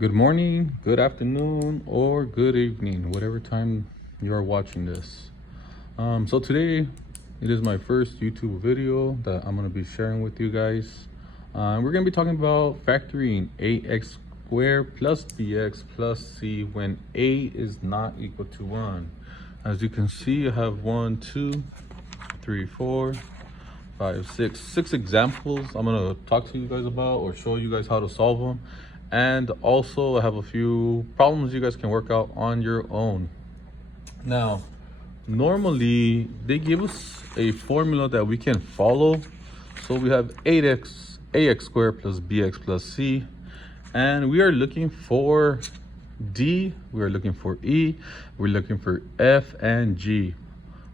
Good morning, good afternoon, or good evening, whatever time you're watching this. So today it is my first YouTube video that I'm going to be sharing with you guys. We're going to be talking about factoring ax squared plus bx plus c when a is not equal to 1. As you can see, I have 1, 2, 3, 4, 5, 6 examples I'm going to talk to you guys about or show you guys how to solve them. And also I have a few problems you guys can work out on your own. Now, normally they give us a formula that we can follow. So we have ax squared plus bx plus c, and we are looking for d, we are looking for e, we're looking for f and g.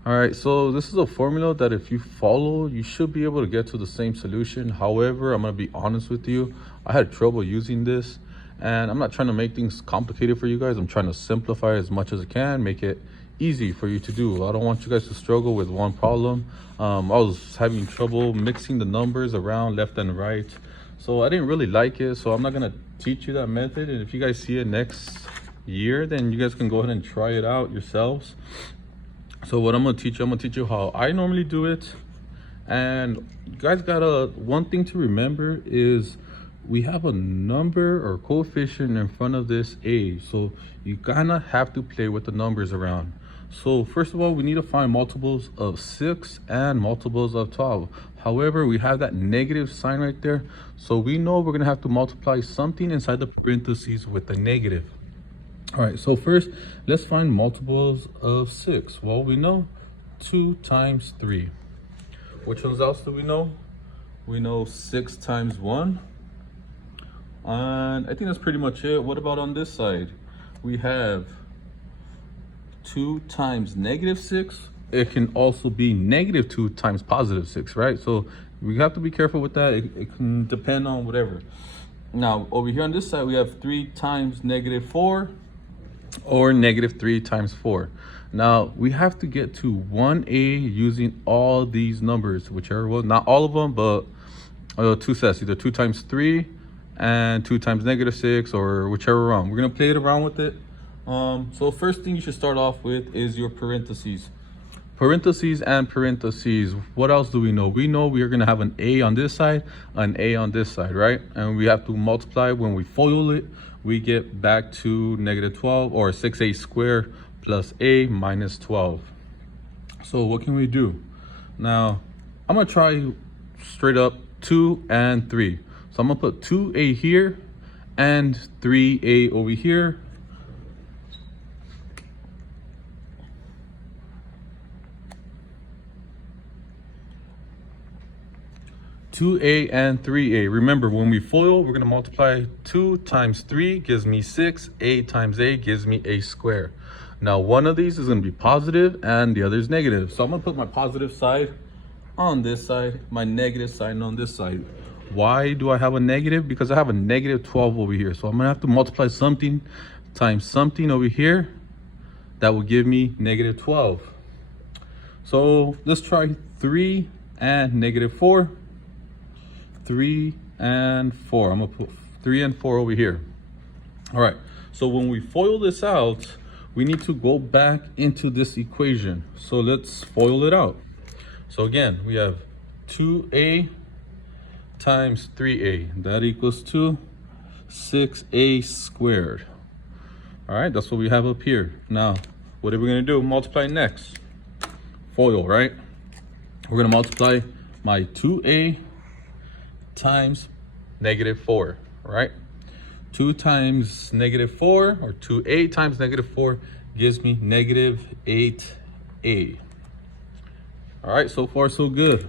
All right, so this is a formula that if you follow, you should be able to get to the same solution. However, I'm going to be honest with you, I had trouble using this, and I'm not trying to make things complicated for you guys. I'm trying to simplify as much as I can, make it easy for you to do. I don't want you guys to struggle with one problem. I was having trouble mixing the numbers around left and right, so I didn't really like it. So I'm not going to teach you that method, and if you guys see it next year, then you guys can go ahead and try it out yourselves. So what I'm gonna teach you how I normally do it. And you guys gotta, one thing to remember is we have a number or coefficient in front of this a, so you kinda have to play with the numbers around. So first of all, we need to find multiples of 6 and multiples of 12. However, we have that negative sign right there, so we know we're gonna have to multiply something inside the parentheses with a negative. All right, so first, let's find multiples of 6. Well, we know 2 times 3. Which ones else do we know? We know 6 times 1. And I think that's pretty much it. What about on this side? We have 2 times negative 6. It can also be negative 2 times positive 6, right? So we have to be careful with that. It can depend on whatever. Now, over here on this side, we have 3 times negative 4. Or negative 3 times 4. Now we have to get to 1a using all these numbers, whichever one, not all of them, but two sets, either 2 times 3 and 2 times negative 6, or whichever one. We're gonna play it around with it. So first thing you should start off with is your parentheses. Parentheses and parentheses. What else do we know? We know we are going to have an a on this side, an a on this side, right? And we have to multiply. When we FOIL it, we get back to negative 12, or 6a squared plus a minus 12. So what can we do? Now, I'm going to try straight up 2 and 3. So I'm going to put 2a here and 3a over here. (2a) and 3a. Remember, when we FOIL, we're going to multiply 2 times 3 gives me 6. A times a gives me a square. Now, one of these is going to be positive and the other is negative. So I'm going to put my positive side on this side, my negative side on this side. Why do I have a negative? Because I have a negative 12 over here. So I'm going to have to multiply something times something over here. That will give me negative 12. So let's try 3 and negative 4. 3 and 4. I'm gonna put 3 and 4 over here. All right, so when we FOIL this out, we need to go back into this equation. So let's FOIL it out. So again, we have 2a times 3a. That equals to 6a squared. All right, that's what we have up here. Now, what are we gonna do? Multiply next. FOIL, right? We're gonna multiply my 2a times negative 4, right? 2 times negative 4, or 2a times negative 4 gives me negative 8a. All right, so far so good.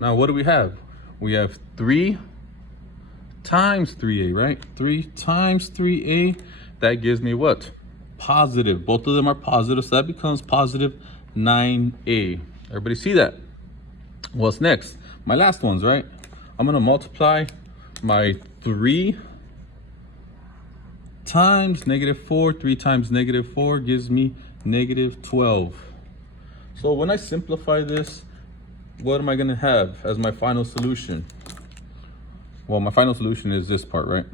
Now what do we have? We have 3 times 3a, right? 3 times 3a, that gives me what? Positive. Both of them are positive, so that becomes positive 9a. Everybody see that? What's next? My last ones, right? I'm going to multiply my 3 times negative 4. 3 times negative 4 gives me negative 12. So when I simplify this, what am I going to have as my final solution? Well, my final solution is this part, right?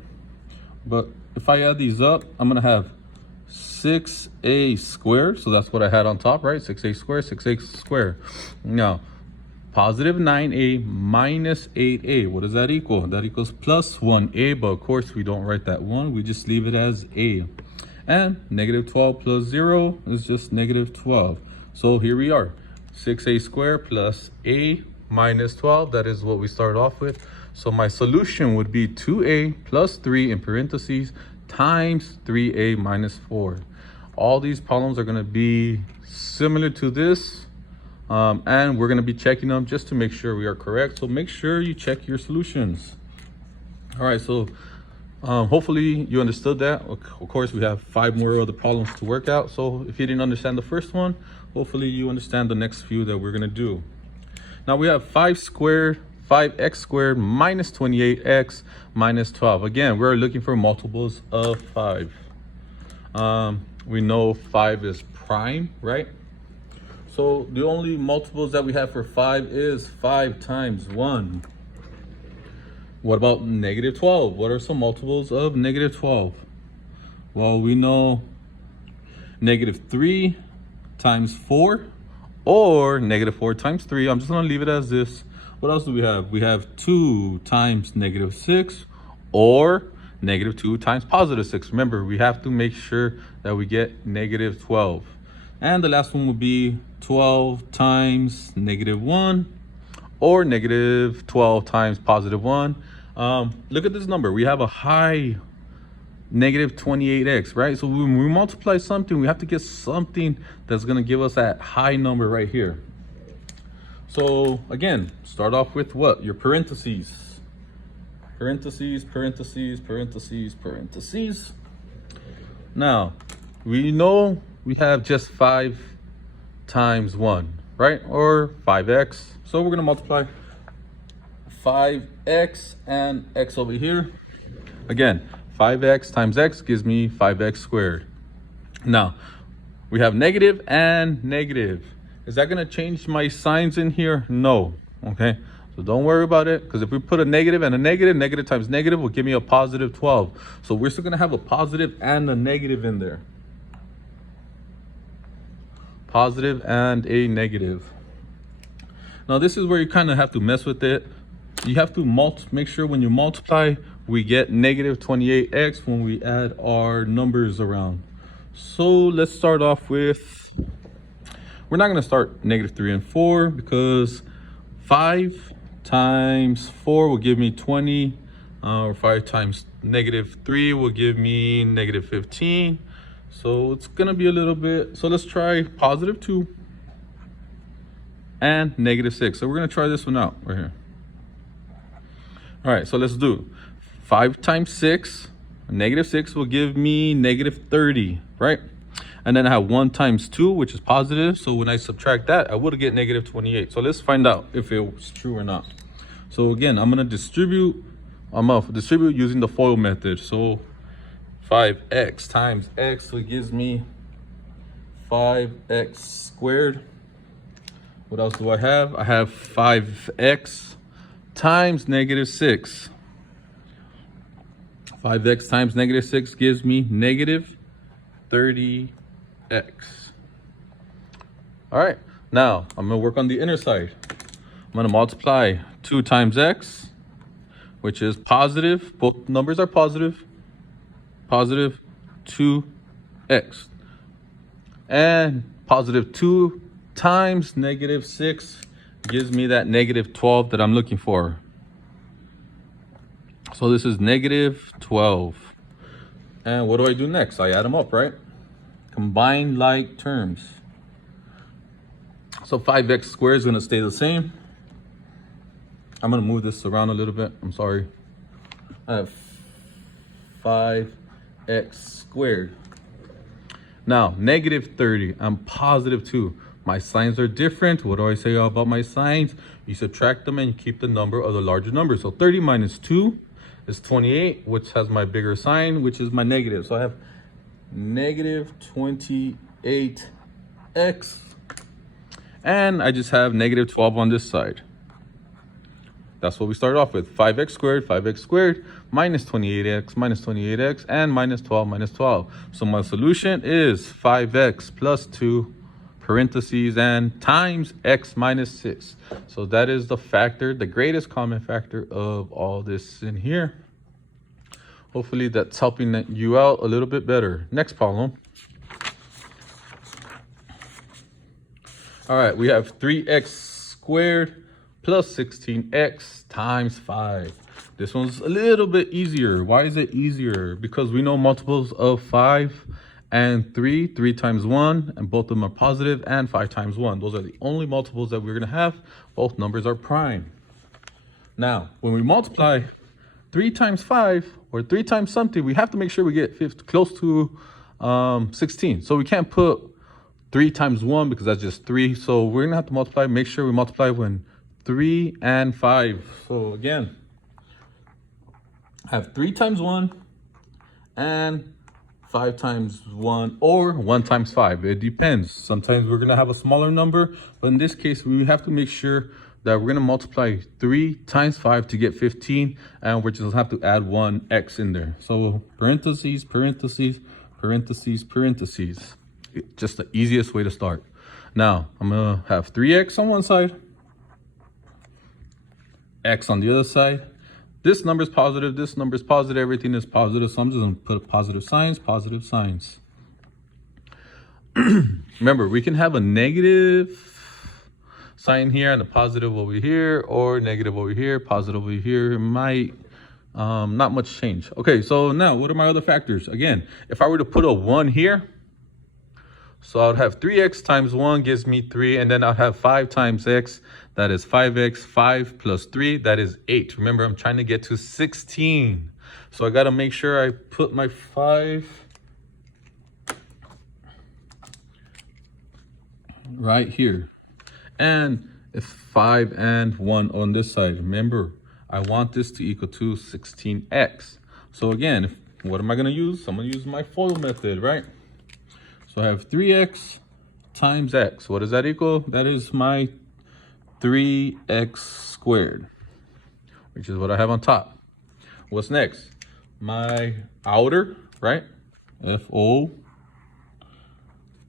But if I add these up, I'm gonna have 6a squared. So that's what I had on top, right? 6a squared, 6a squared. Now, positive 9a minus 8a. What does that equal? That equals plus 1a, but of course we don't write that 1. We just leave it as a. And negative 12 plus 0 is just negative 12. So here we are. 6a squared plus a minus 12. That is what we started off with. So my solution would be 2a plus 3 in parentheses times 3a minus 4. All these problems are going to be similar to this. And we're going to be checking them just to make sure we are correct. So make sure you check your solutions. All right, so hopefully you understood that. Of course, we have 5 more other problems to work out. So if you didn't understand the first one, hopefully you understand the next few that we're going to do. Now we have 5x squared minus 28x minus 12. Again, we're looking for multiples of 5. We know 5 is prime, right? So the only multiples that we have for 5 is 5 times 1. What about negative 12? What are some multiples of negative 12? Well, we know negative 3 times 4 or negative 4 times 3. I'm just going to leave it as this. What else do we have? We have 2 times negative 6 or negative 2 times positive 6. Remember, we have to make sure that we get negative 12. And the last one will be 12 times negative 1 or negative 12 times positive 1. Look at this number. We have a high negative 28x, right? So when we multiply something, we have to get something that's going to give us that high number right here. So again, start off with what? Your parentheses. Parentheses, parentheses, parentheses, parentheses. Now, we know we have just 5 times 1, right? Or 5x. So we're going to multiply 5x and x over here. Again, 5x times x gives me 5x squared. Now, we have negative and negative. Is that going to change my signs in here? No. Okay. So don't worry about it, because if we put a negative and a negative, negative times negative will give me a positive 12. So we're still going to have a positive and a negative in there. Positive and a negative. Now this is where you kind of have to mess with it. You have to make sure when you multiply, we get negative 28x when we add our numbers around. So let's start off with, we're not going to start negative 3 and 4 because 5 times 4 will give me 20, or 5 times negative 3 will give me negative 15. So it's going to be a little bit, so let's try positive 2 and negative 6. So we're going to try this one out right here. All right, so let's do 5 times 6, negative 6 will give me negative 30, right? And then I have 1 times 2, which is positive. So when I subtract that, I would get negative 28. So let's find out if it's true or not. So again, I'm going to distribute using the FOIL method. So 5x times x, which gives me 5x squared. What else do I have? I have 5x times negative 6. 5x times negative 6 gives me negative 30x. All right, now I'm going to work on the inner side. I'm going to multiply 2 times x, which is positive. Both numbers are positive. Positive 2x. And positive 2 times negative 6 gives me that negative 12 that I'm looking for. So this is negative 12. And what do I do next? I add them up, right? Combine like terms. So 5x squared is going to stay the same. I'm going to move this around a little bit. I'm sorry. I have 5x squared. Now, negative 30. I'm positive 2. My signs are different. What do I say about my signs? You subtract them and you keep the number of the larger number. So 30 minus 2 is 28, which has my bigger sign, which is my negative. So I have negative 28x. And I just have negative 12 on this side. That's what we started off with. 5x squared minus 28x, and minus 12. So my solution is 5x plus 2 parentheses and times x minus 6. So that is the factor, the greatest common factor of all this in here. Hopefully that's helping you out a little bit better. Next problem. All right, we have 3x squared plus 16x times 5. This one's a little bit easier. Why is it easier? Because we know multiples of 5 and 3. 3 times 1, and both of them are positive, and 5 times 1. Those are the only multiples that we're going to have. Both numbers are prime. Now, when we multiply 3 times 5, or 3 times something, we have to make sure we get close to 16. So we can't put 3 times 1 because that's just 3. So we're going to have to multiply, make sure we multiply when 3 and 5. So again, I have 3 times 1 and 5 times 1, or 1 times 5. It depends. Sometimes we're going to have a smaller number, but in this case, we have to make sure that we're going to multiply 3 times 5 to get 15, and we're just have to add 1x in there. So parentheses, just the easiest way to start. Now, I'm going to have 3x on one side, x on the other side. This number is positive, this number is positive, everything is positive, so I'm just going to put positive signs. Remember, we can have a negative sign here and a positive over here, or negative over here, positive over here. It might not much change. Okay, so now what are my other factors? Again, if I were to put a 1 here, so I'd have 3x times 1 gives me 3, and then I'd have 5 times x, that is 5x, 5 plus 3, that is 8. Remember, I'm trying to get to 16. So I got to make sure I put my 5 right here. And if 5 and 1 on this side, remember, I want this to equal to 16x. So again, what am I going to use? I'm going to use my FOIL method, right? So I have 3x times x. What does that equal? That is my 3x squared, which is what I have on top. What's next? My outer, right? FO.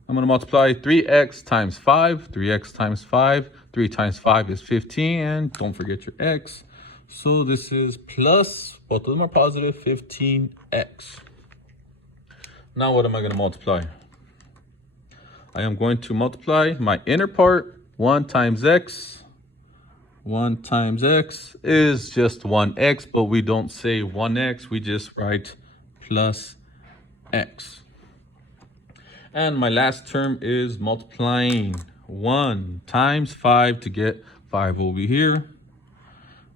I'm going to multiply 3x times 5. 3x times 5. 3 times 5 is 15. And don't forget your x. So this is plus, both of them are positive, 15x. Now what am I going to multiply? I am going to multiply my inner part. 1 times x. 1 times x is just 1x, but we don't say 1x. We just write plus x. And my last term is multiplying 1 times 5 to get 5 over here.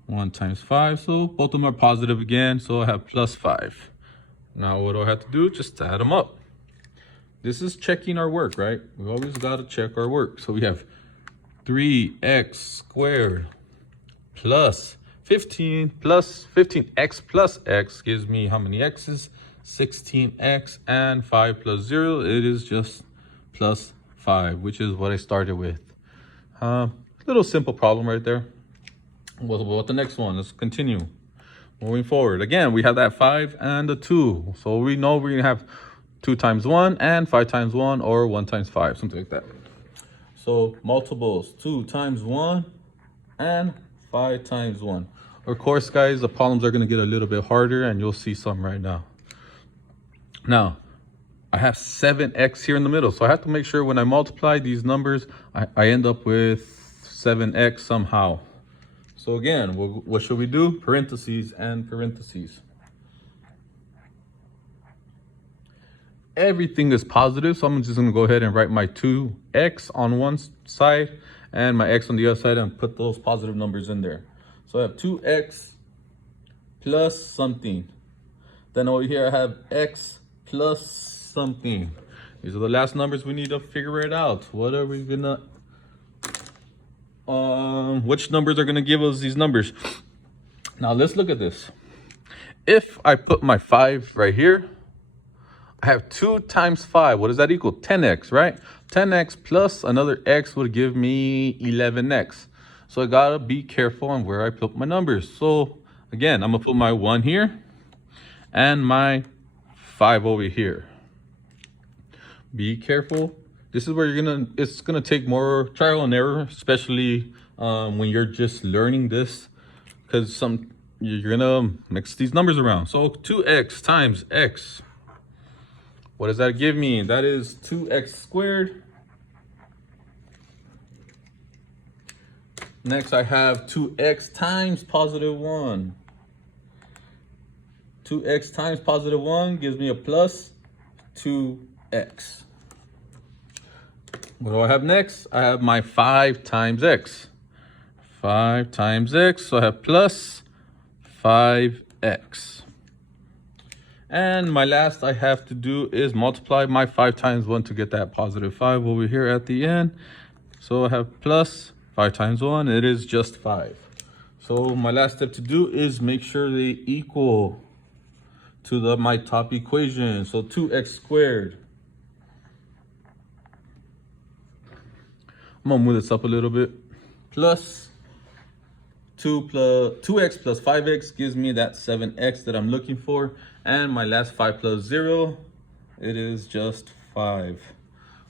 1 times 5, so both of them are positive again, so I have plus 5. Now what do I have to do? Just add them up. This is checking our work, right? We always got to check our work. So we have 3x squared plus 15 plus 15x plus x gives me how many x's? 16x, and 5 plus 0, it is just plus 5, which is what I started with. Little simple problem right there. What the next one? Let's continue. Moving forward. Again, we have that 5 and the 2. So we know we're going to have 2 times 1 and 5 times 1, or 1 times 5, something like that. So multiples, 2 times 1 and 5 times 1. Of course, guys, the problems are going to get a little bit harder, and you'll see some right now. Now, I have 7x here in the middle, so I have to make sure when I multiply these numbers, I end up with 7x somehow. So again, what should we do? Parentheses and parentheses. Everything is positive, so I'm just going to go ahead and write my 2x on one side and my x on the other side, and put those positive numbers in there. So I have 2x plus something. Then over here I have x plus something. These are the last numbers we need to figure it out. What are we gonna which numbers are gonna give us these numbers? Now let's look at this. If I put my 5 right here, I have 2 times 5. What does that equal? 10x, right? 10x plus another x would give me 11x. So I gotta be careful on where I put my numbers. So again, I'm gonna put my 1 here and my 5 over here. Be careful. This is where it's gonna take more trial and error, especially when you're just learning this, because you're gonna mix these numbers around. So 2x times x. What does that give me? That is 2x squared. Next, I have 2x times positive 1. 2x times positive 1 gives me a plus 2x. What do I have next? I have my 5 times x. 5 times x, so I have plus 5x. And my last I have to do is multiply my 5 times 1 to get that positive 5 over here at the end. So I have plus 5 times 1, it is just 5. So my last step to do is make sure they equal to my top equation. So 2x squared. I'm gonna move this up a little bit. Plus 2x plus 5x gives me that 7x that I'm looking for. And my last 5 plus 0, it is just 5.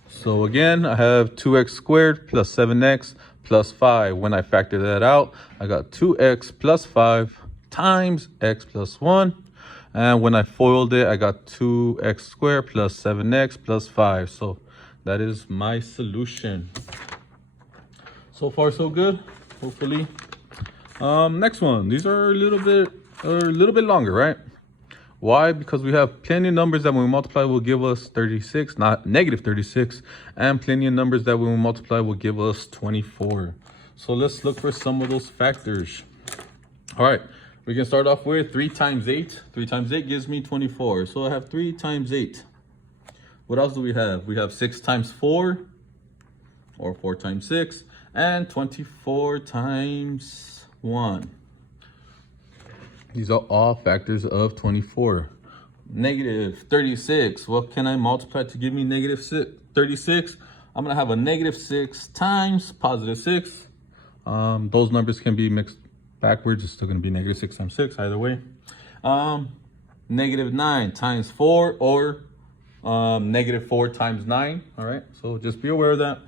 So again, I have 2x squared plus 7x plus 5. When I factor that out, I got 2x plus 5 times x plus 1. And when I foiled it, I got 2x squared plus 7x plus 5. So that is my solution. So far, so good, hopefully. Next one. These are a little bit longer, right? Why? Because we have plenty of numbers that when we multiply will give us 36, not negative 36, and plenty of numbers that when we multiply will give us 24. So let's look for some of those factors. All right, we can start off with 3 times 8. 3 times 8 gives me 24. So I have 3 times 8. What else do we have? We have 6 times 4, or 4 times 6, and 24 times 1. These are all factors of 24. Negative 36. What can I multiply to give me negative 36? I'm going to have a negative 6 times positive 6. Those numbers can be mixed backwards. It's still going to be negative 6 times 6 either way. Negative 9 times 4, or negative 4 times 9. All right, so just be aware of that.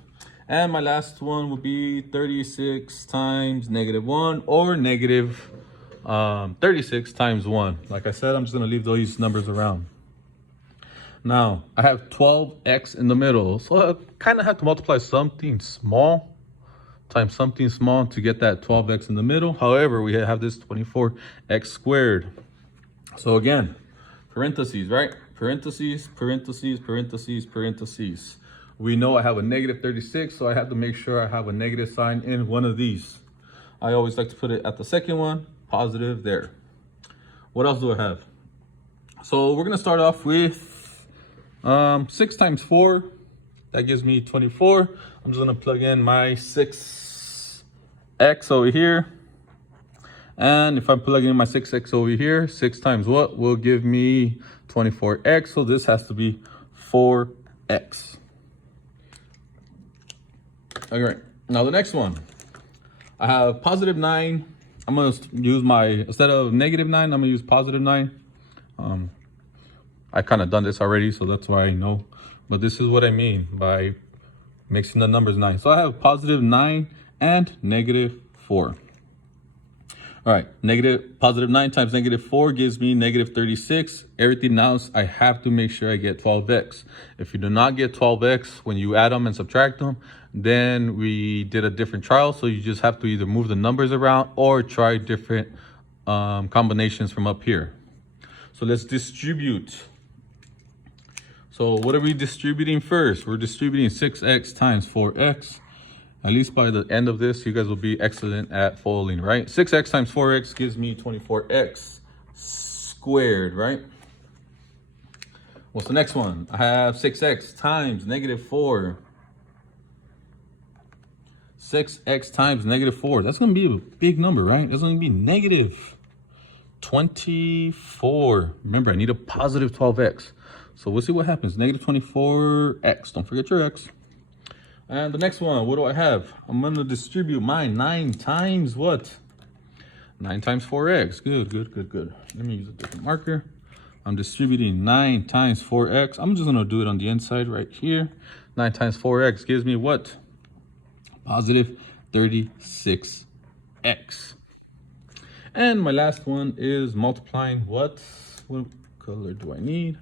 And my last one would be 36 times negative 1, or negative 36 times 1. Like I said, I'm just going to leave those numbers around. Now, I have 12x in the middle. So I kind of have to multiply something small times something small to get that 12x in the middle. However, we have this 24x squared. So again, parentheses, right? Parentheses, parentheses, parentheses, parentheses. We know I have a negative 36, so I have to make sure I have a negative sign in one of these. I always like to put it at the second one, positive there. What else do I have? So we're gonna start off with 6 times 4. That gives me 24. I'm just gonna plug in my 6x over here. And if I'm plugging in my 6x over here, 6 times what will give me 24x. So this has to be 4x. All right, now the next one. I have positive 9. I'm gonna use instead of negative 9, I'm gonna use positive 9. I kind of done this already, so that's why I know. But this is what I mean by mixing the numbers 9. So I have positive 9 and negative 4. All right, positive 9 times negative 4 gives me negative 36. Everything else, I have to make sure I get 12x. If you do not get 12x, when you add them and subtract them, then we did a different trial. So you just have to either move the numbers around or try different combinations from up here. So let's distribute. So what are we distributing first? We're distributing 6x times 4x. At least by the end of this, you guys will be excellent at folding, right? 6x times 4x gives me 24x squared, right? What's the next one? I have 6x times negative 4. 6x times negative 4. That's going to be a big number, right? That's going to be negative 24. Remember, I need a positive 12x. So we'll see what happens. Negative 24x. Don't forget your x. And the next one, what do I have? I'm gonna distribute mine 9 times what? 9 times 4x. Good. Let me use a different marker. I'm distributing 9 times 4x. I'm just gonna do it on the inside right here. 9 times 4x gives me what? Positive 36x. And my last one is multiplying what? What color do I need?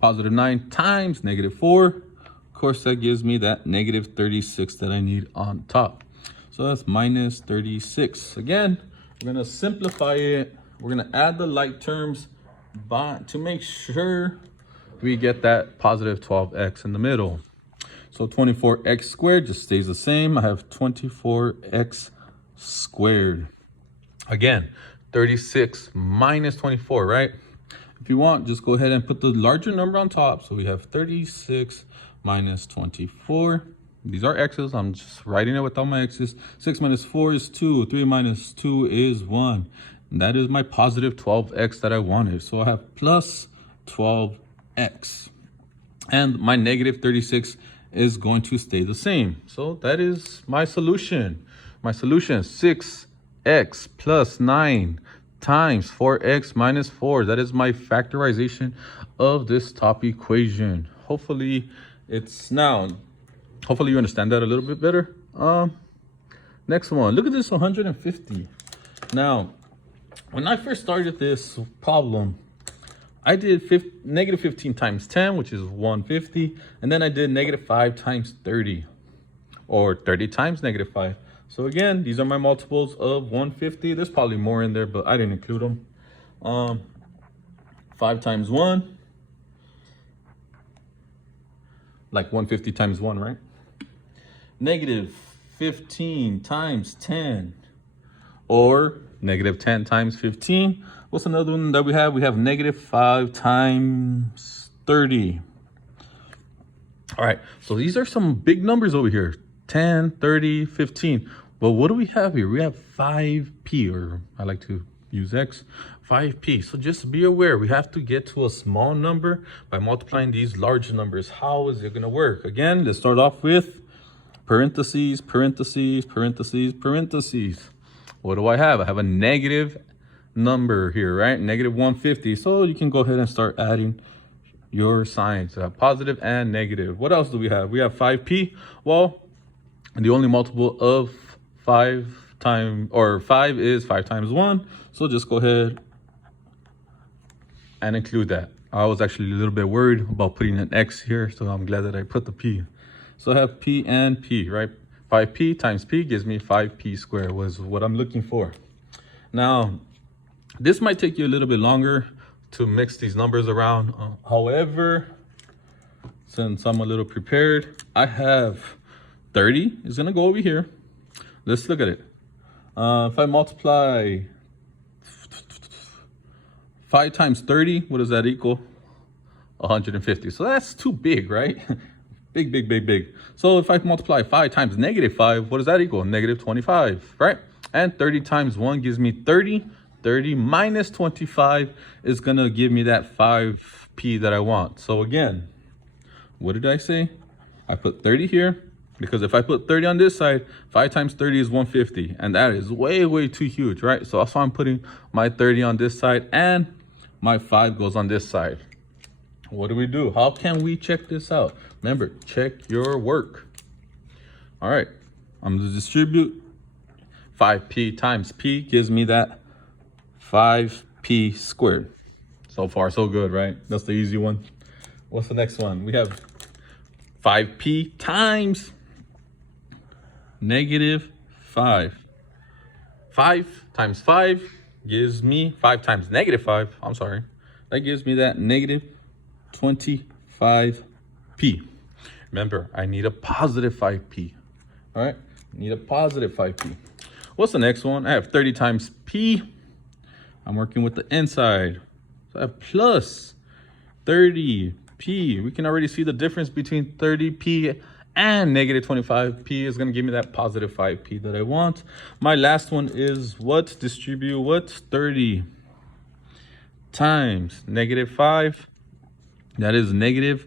Positive 9 times negative 4. Of course, that gives me that negative 36 that I need on top. So that's minus 36. Again, we're going to simplify it. We're going to add the like terms to make sure we get that positive 12x in the middle. So 24x squared just stays the same. I have 24x squared. Again, 36 minus 24, right? If you want, just go ahead and put the larger number on top. So we have 36 minus 24. These are x's. I'm just writing it without my x's. 6 minus 4 is 2. 3 minus 2 is 1. And that is my positive 12x that I wanted. So I have plus 12x. And my negative 36 is going to stay the same. So that is my solution. My solution is 6x plus 9 times 4x minus 4. That is my factorization of this top equation. Hopefully you understand that a little bit better. Next one, look at this 150. Now, when I first started this problem, I did negative 15 times 10, which is 150. And then I did negative 5 times 30, or 30 times negative 5. So again, these are my multiples of 150. There's probably more in there, but I didn't include them. 5 times 1, like 150 times 1, right? Negative 15 times 10, or negative 10 times 15. What's another one that we have? We have negative 5 times 30. All right, so these are some big numbers over here. 10, 30, 15. Well, what do we have here? We have 5p, or I like to use x, 5p. So just be aware, we have to get to a small number by multiplying these large numbers. How is it going to work? Again, let's start off with parentheses, parentheses, parentheses, parentheses. What do I have? I have a negative number here, right? Negative 150. So you can go ahead and start adding your signs. So I have positive and negative. What else do we have? We have 5p. Well, the only multiple of 5 is 5 times 1. So just go ahead and include that. I was actually a little bit worried about putting an x here, so I'm glad that I put the p. So I have p and p, right? 5p times p gives me 5p squared, was what I'm looking for. Now, this might take you a little bit longer to mix these numbers around. However, since I'm a little prepared, I have 30 is going to go over here. Let's look at it. If I multiply 5 times 30, what does that equal? 150. So that's too big, right? Big. So if I multiply 5 times negative 5, what does that equal? Negative 25, right? And 30 times 1 gives me 30. 30 minus 25 is going to give me that 5p that I want. So again, what did I say? I put 30 here, because if I put 30 on this side, 5 times 30 is 150. And that is way too huge, right? So that's why I'm putting my 30 on this side and my 5 goes on this side. What do we do? How can we check this out? Remember, check your work. All right, I'm going to distribute 5p times p gives me that 5p squared. So far, so good, right? That's the easy one. What's the next one? We have 5p times negative 5. 5 times 5 gives me 5 times negative 5. I'm sorry. That gives me that negative 25p. Remember, I need a positive 5p. All right, I need a positive 5p. What's the next one? I have 30 times p. I'm working with the inside. So I have plus 30p. We can already see the difference between 30p and negative 25p is going to give me that positive 5p that I want. My last one is what? Distribute what? 30 times negative 5. That is negative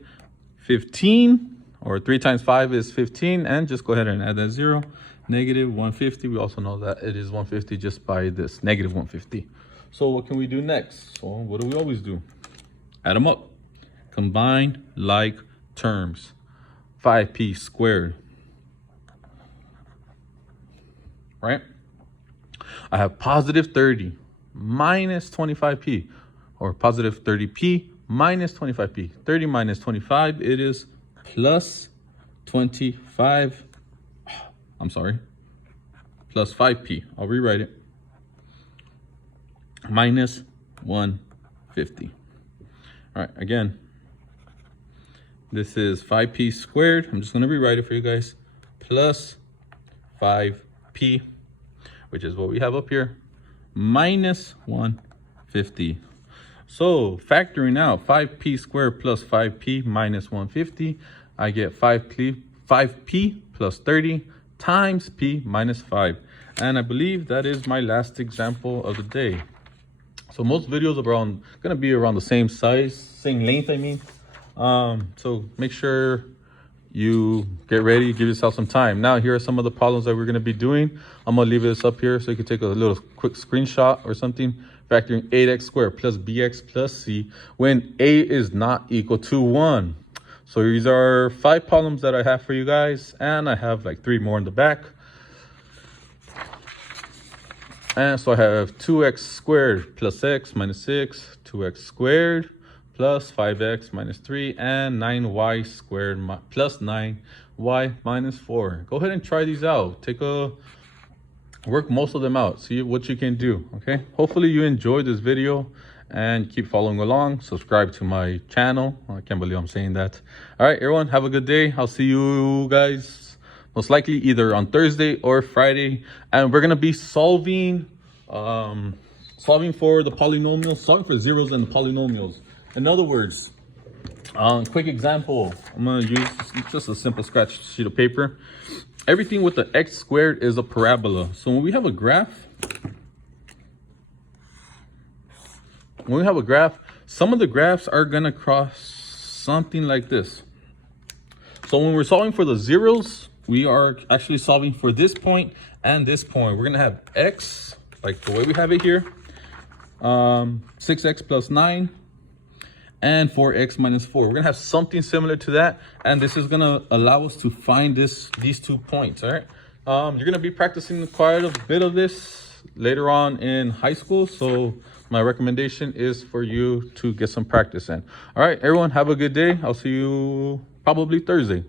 15. or 3 times 5 is 15, and just go ahead and add that 0. Negative 150, we also know that it is 150 just by this, negative 150. So what can we do next? So what do we always do? Add them up. Combine like terms. 5p squared. Right? I have positive 30 minus 25p, or positive 30p minus 25p. 30 minus 25, it is plus 25. I'm sorry, plus 5p. I'll rewrite it. Minus 150. All right, again, this is 5p squared. I'm just going to rewrite it for you guys. Plus 5p, which is what we have up here, minus 150. So factoring out 5p squared plus 5p minus 150, I get 5p plus 30 times p minus 5. And I believe that is my last example of the day. So most videos are gonna be around the same size, same length, I mean. So make sure you get ready, give yourself some time. Now, here are some of the problems that we're gonna be doing. I'm gonna leave this up here so you can take a little quick screenshot or something. Factoring 8x squared plus bx plus c when a is not equal to 1. So these are 5 problems that I have for you guys, and I have like 3 more in the back. And so I have 2x squared plus x minus 6, 2x squared plus 5x minus 3, and 9y squared plus 9y minus 4. Go ahead and try these out. Work most of them out. See what you can do, okay? Hopefully you enjoyed this video and keep following along. Subscribe to my channel. I can't believe I'm saying that. All right, everyone, have a good day. I'll see you guys most likely either on Thursday or Friday. And we're gonna be solving for the polynomials, solving for zeros and polynomials. In other words, quick example, I'm gonna use just a simple scratch sheet of paper. Everything with the x squared is a parabola. So when we have a graph, some of the graphs are gonna cross something like this. So when we're solving for the zeros, we are actually solving for this point and this point. We're gonna have x, like the way we have it here, 6x plus 9, and 4x minus 4. We're gonna have something similar to that, and this is gonna allow us to find these 2 points. All right, you're gonna be practicing quite a bit of this later on in high school, so my recommendation is for you to get some practice in. All right, everyone, have a good day. I'll see you probably Thursday.